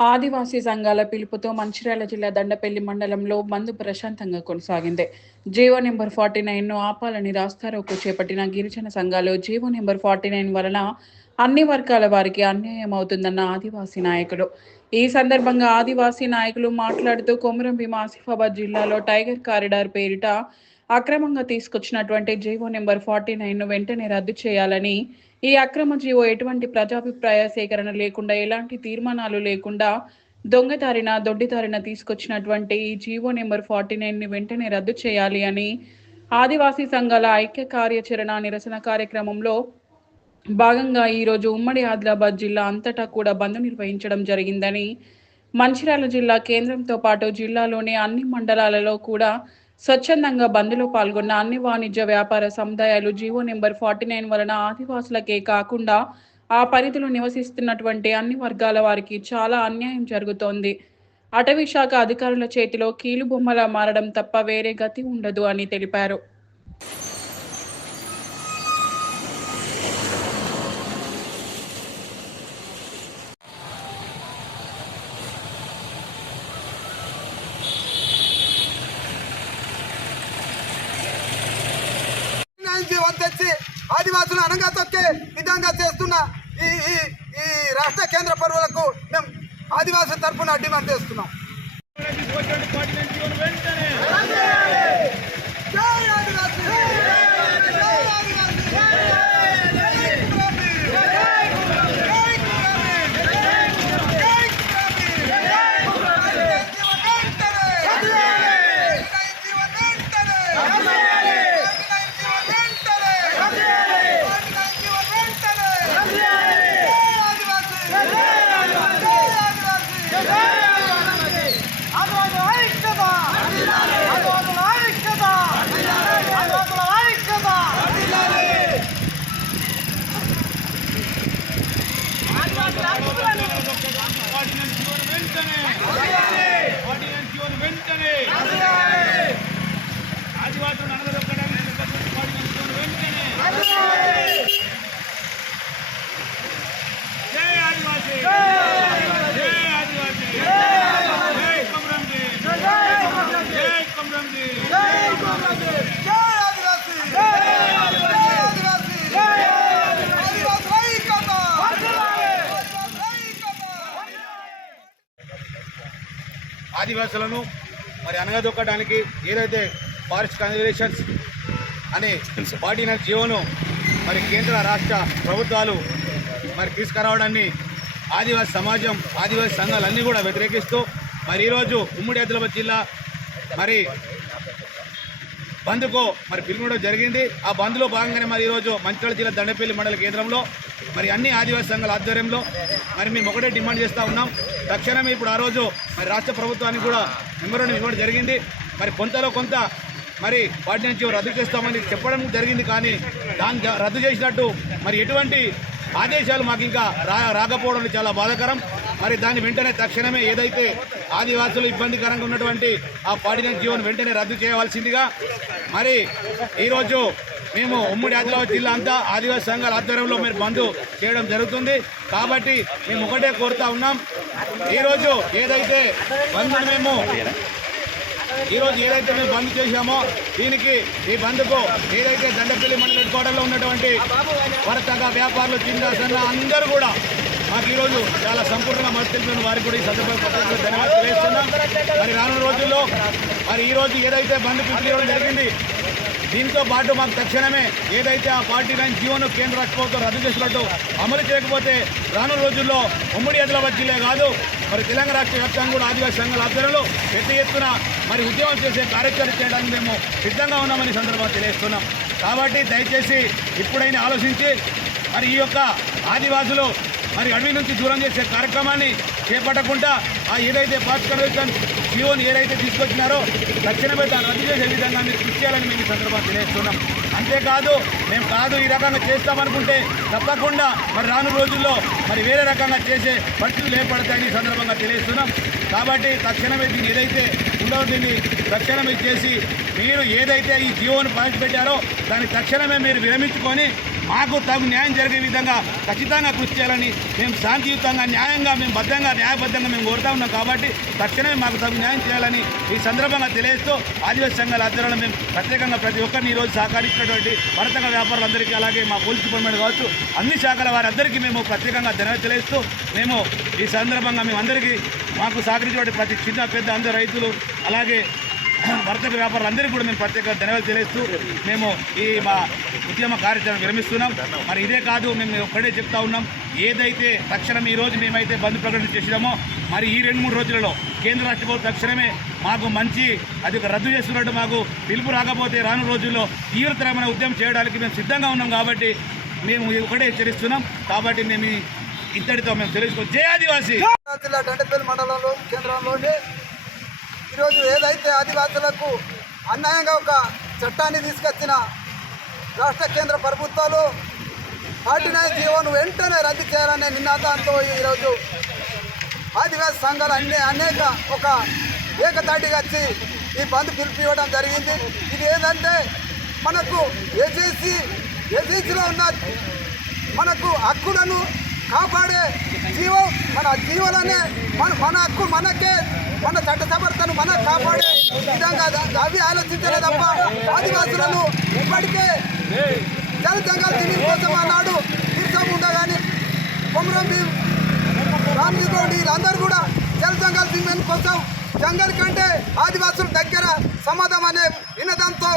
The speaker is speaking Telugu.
ఆదివాసీ సంఘాల పిలుపుతో మంచిర్యాల జిల్లా దండపల్లి మండలంలో బంద్ ప్రశాంతంగా కొనసాగింది. జీవో నెంబర్ 49ను ఆపాలని రాస్తారోకో చేపట్టిన గిరిజన సంఘాలు జీవో నెంబర్ 49 వలన అన్ని వర్గాల వారికి అన్యాయం అవుతుందన్న ఆదివాసీ నాయకులు. ఈ సందర్భంగా ఆదివాసీ నాయకులు మాట్లాడుతూ కొమురం భీం ఆసిఫాబాద్ జిల్లాలో టైగర్ కారిడార్ పేరిట అక్రమంగా తీసుకొచ్చినటువంటి జీవో నెంబర్ 49ను వెంటనే రద్దు చేయాలని, ఈ అక్రమ జీవో ఎటువంటి ప్రజాభిప్రాయ సేకరణ లేకుండా, ఎలాంటి తీర్మానాలు లేకుండా దొడ్డిదారిన తీసుకొచ్చినటువంటి ఈ జీవో నెంబర్ 49ని వెంటనే రద్దు చేయాలి అని ఆదివాసీ సంఘాల ఐక్య కార్యాచరణ నిరసన కార్యక్రమంలో భాగంగా ఈరోజు ఉమ్మడి ఆదిలాబాద్ జిల్లా అంతటా కూడా బంద్ నిర్వహించడం జరిగిందని, మంచిర్యాల జిల్లా కేంద్రంతో పాటు జిల్లాలోని అన్ని మండలాలలో కూడా స్వచ్ఛందంగా బంద్లో పాల్గొన్న అన్ని వాణిజ్య వ్యాపార సముదాయాలు జీవో నెంబర్ 49 వలన ఆదివాసులకే కాకుండా ఆ పరిధిలో నివసిస్తున్నటువంటి అన్ని వర్గాల వారికి చాలా అన్యాయం జరుగుతోంది. అటవీ శాఖ అధికారుల చేతిలో కీలుబొమ్మలా మారడం తప్ప వేరే గతి ఉండదు అని తెలిపారు. తెచ్చి ఆదివాసులు అనంగా తొక్కే విధంగా చేస్తున్న ఈ ఈ ఈ రాష్ట్ర కేంద్ర పరువులకు మేము ఆదివాసుల తరఫున డిమాండ్ చేస్తున్నాం. ఆదివాసులను మరి అనగదొక్కడానికి ఏదైతే ఫారెస్ట్ కన్జర్వేషన్స్ అనే ఆర్డినెన్స్ జీవోను మరి కేంద్ర రాష్ట్ర ప్రభుత్వాలు మరి తీసుకురావడాన్ని ఆదివాసీ సమాజం, ఆదివాసీ సంఘాలన్నీ కూడా వ్యతిరేకిస్తూ మరి ఈరోజు ఉమ్మడి ఆదిలాబాద్ జిల్లా మరి బంద్కు మరి పిలుపునడం జరిగింది. ఆ బంద్లో భాగంగానే మరి ఈరోజు మంచిర్యాల జిల్లా దండపల్లి మండల కేంద్రంలో మరి అన్ని ఆదివాసీ సంఘాల ఆధ్వర్యంలో మరి మేము ఒకటే డిమాండ్ చేస్తూ ఉన్నాం. తక్షణమే ఇప్పుడు ఆ రోజు మరి రాష్ట్ర ప్రభుత్వానికి కూడా మెమోరాండం ఇవ్వడం జరిగింది. మరి కొంతలో కొంత మరి వాటి నుంచి రద్దు చేస్తామని చెప్పడం జరిగింది. కానీ దాన్ని రద్దు చేసినట్టు మరి ఎటువంటి ఆదేశాలు మాకు ఇంకా రాకపోవడం చాలా బాధాకరం. మరి దాన్ని వెంటనే తక్షణమే ఏదైతే ఆదివాసులు ఇబ్బందికరంగా ఉన్నటువంటి ఆ ఆర్డినెన్స్ జీవోను వెంటనే రద్దు చేయవలసిందిగా మరి ఈరోజు మేము ఉమ్మడి ఆదిలాబాద్ జిల్లా అంతా ఆదివాసీ సంఘాల ఆధ్వర్యంలో మీరు బంద్ చేయడం జరుగుతుంది. కాబట్టి మేము ఒకటే కోరుతా ఉన్నాం, ఈరోజు ఏదైతే బంద్ను మేము బంద్ చేశామో దీనికి ఈ బంద్కు ఏదైతే దండపల్లి మండల హెడ్ క్వార్టర్లో ఉన్నటువంటి వర్తక వ్యాపారులు, చిన్న సన్న అందరూ కూడా మాకు ఈరోజు చాలా సంపూర్ణంగా మద్దతు తెలిపిన వారికి కూడా ఈ సందర్భంగా ధన్యవాదాలు తెలియజేస్తున్నాం. మరి రానున్న రోజుల్లో మరి ఈరోజు ఏదైతే బంద్ పిలుపునివ్వడం జరిగింది, దీంతో పాటు మాకు తక్షణమే ఏదైతే ఆ 49 జీవోను కేంద్ర రాష్ట్ర ప్రభుత్వం రద్దు చేసినట్టు అమలు చేయకపోతే రానున్న రోజుల్లో ఉమ్మడి ఆదిలాబాద్ జిల్లా కాదు మరి తెలంగాణ రాష్ట్ర వ్యాప్తంగా కూడా ఆదివాసీ సంఘాల ఆధ్వర్యంలో పెద్ద ఎత్తున మరి ఉద్యమం చేసే కార్యక్రమం చేయడానికి మేము సిద్ధంగా ఉన్నామని సందర్భంగా తెలియజేస్తున్నాం. కాబట్టి దయచేసి ఇప్పుడైనా ఆలోచించి మరి ఈ యొక్క ఆదివాసులు మరి అడవి నుంచి దూరం చేసే కార్యక్రమాన్ని చేపట్టకుండా ఆ ఏదైతే ఫారెస్ట్ కన్జర్వేషన్ జీవోని ఏదైతే తీసుకొచ్చినారో తక్షణమే దాన్ని రద్దు చేసే విధంగా మీరు కృషి చేయాలని మేము ఈ సందర్భంగా తెలియజేస్తున్నాం. అంతేకాదు మేము ఈ రకంగా చేస్తామనుకుంటే తప్పకుండా మరి రాను రోజుల్లో మరి వేరే రకంగా చేసే పరిస్థితులు ఏర్పడతాయని ఈ సందర్భంగా తెలియజేస్తున్నాం. కాబట్టి తక్షణమే దీన్ని ఏదైతే ఉందో దీన్ని తక్షణమే చేసి మీరు ఏదైతే ఈ జీవోను ప్రవేశపెట్టారో దాన్ని తక్షణమే మీరు విరమించుకొని మాకు తగు న్యాయం జరిగే విధంగా ఖచ్చితంగా కృషి చేయాలని మేము శాంతియుతంగా న్యాయంగా మేము న్యాయబద్ధంగా మేము కోరుతా ఉన్నాం. కాబట్టి తక్షణమే మాకు తగు న్యాయం చేయాలని ఈ సందర్భంగా తెలియజేస్తూ ఆదివాసీ సంఘాల ఆధ్వర్యంలో మేము ప్రత్యేకంగా ప్రతి ఒక్కరిని ఈరోజు సహకరించినటువంటి వర్తక వ్యాపారులందరికీ, అలాగే మా పోలీస్ డిపార్ట్మెంట్ కావచ్చు, అన్ని శాఖల వారందరికీ మేము ప్రత్యేకంగా ధన్యవాదాలు తెలియజేస్తూ మేము ఈ సందర్భంగా మేము అందరికీ మాకు సహకరించినటువంటి ప్రతి చిన్న పెద్ద అందరు రైతులు అలాగే వర్తక వ్యాపారులందరికీ కూడా మేము ప్రత్యేకంగా ధన్యవాదాలు తెలియజేస్తూ మేము ఈ మా ఉద్యమ కార్యాచరణ విరమిస్తున్నాం. మరి ఇదే కాదు, మేము ఒక్కడే చెప్తా ఉన్నాం, ఏదైతే తక్షణం ఈరోజు మేమైతే బంద్ ప్రకటన చేసినామో మరి ఈ 2-3 రోజులలో కేంద్ర రాష్ట్ర ప్రభుత్వం తక్షణమే మాకు మంచి అది ఒక రద్దు చేస్తున్నట్టు మాకు పిలుపు రాకపోతే రాను రోజుల్లో తీవ్రతరమైన ఉద్యమం చేయడానికి మేము సిద్ధంగా ఉన్నాం. కాబట్టి మేము ఒకటే హెచ్చరిస్తున్నాం. కాబట్టి మేము ఇంతటితో మేము తెలుసుకో జై ఆదివాసీ. జిల్లా దండపల్లి మండలంలో కేంద్రంలోని ఈరోజు ఏదైతే ఆదివాసులకు అన్యాయంగా ఒక చట్టాన్ని తీసుకొచ్చిన రాష్ట్ర కేంద్ర ప్రభుత్వాలు 49 జీవోను వెంటనే రద్దు చేయాలనే నినాదంతో ఈరోజు ఆదివాసీ సంఘాలు అనేక ఒక ఏకతాటిగా వచ్చి ఈ బంద్ పిలుపు ఇవ్వడం జరిగింది. ఇది ఏంటంటే మనకు ఏజెన్సీలో ఉన్న మనకు హక్కులను కాపాడే జీవం, మన జీవులనే మన హక్కు మనకే, మన చట్టసభర్తను మనకు కాపాడే విధంగా అవి ఆలోచించలే తప్ప ఆదివాసులను ఇప్పటికే జల జంగల్ తిని కోసం అన్నాడు తీర్చకుండా కానీ కొమరం భీం రామ్జీగౌడ్ వీళ్ళందరూ కూడా జల జంగల్ తిని కోసం జంగల్ కంటే ఆదివాసుల దగ్గర సమాధానం అనే వినడంతో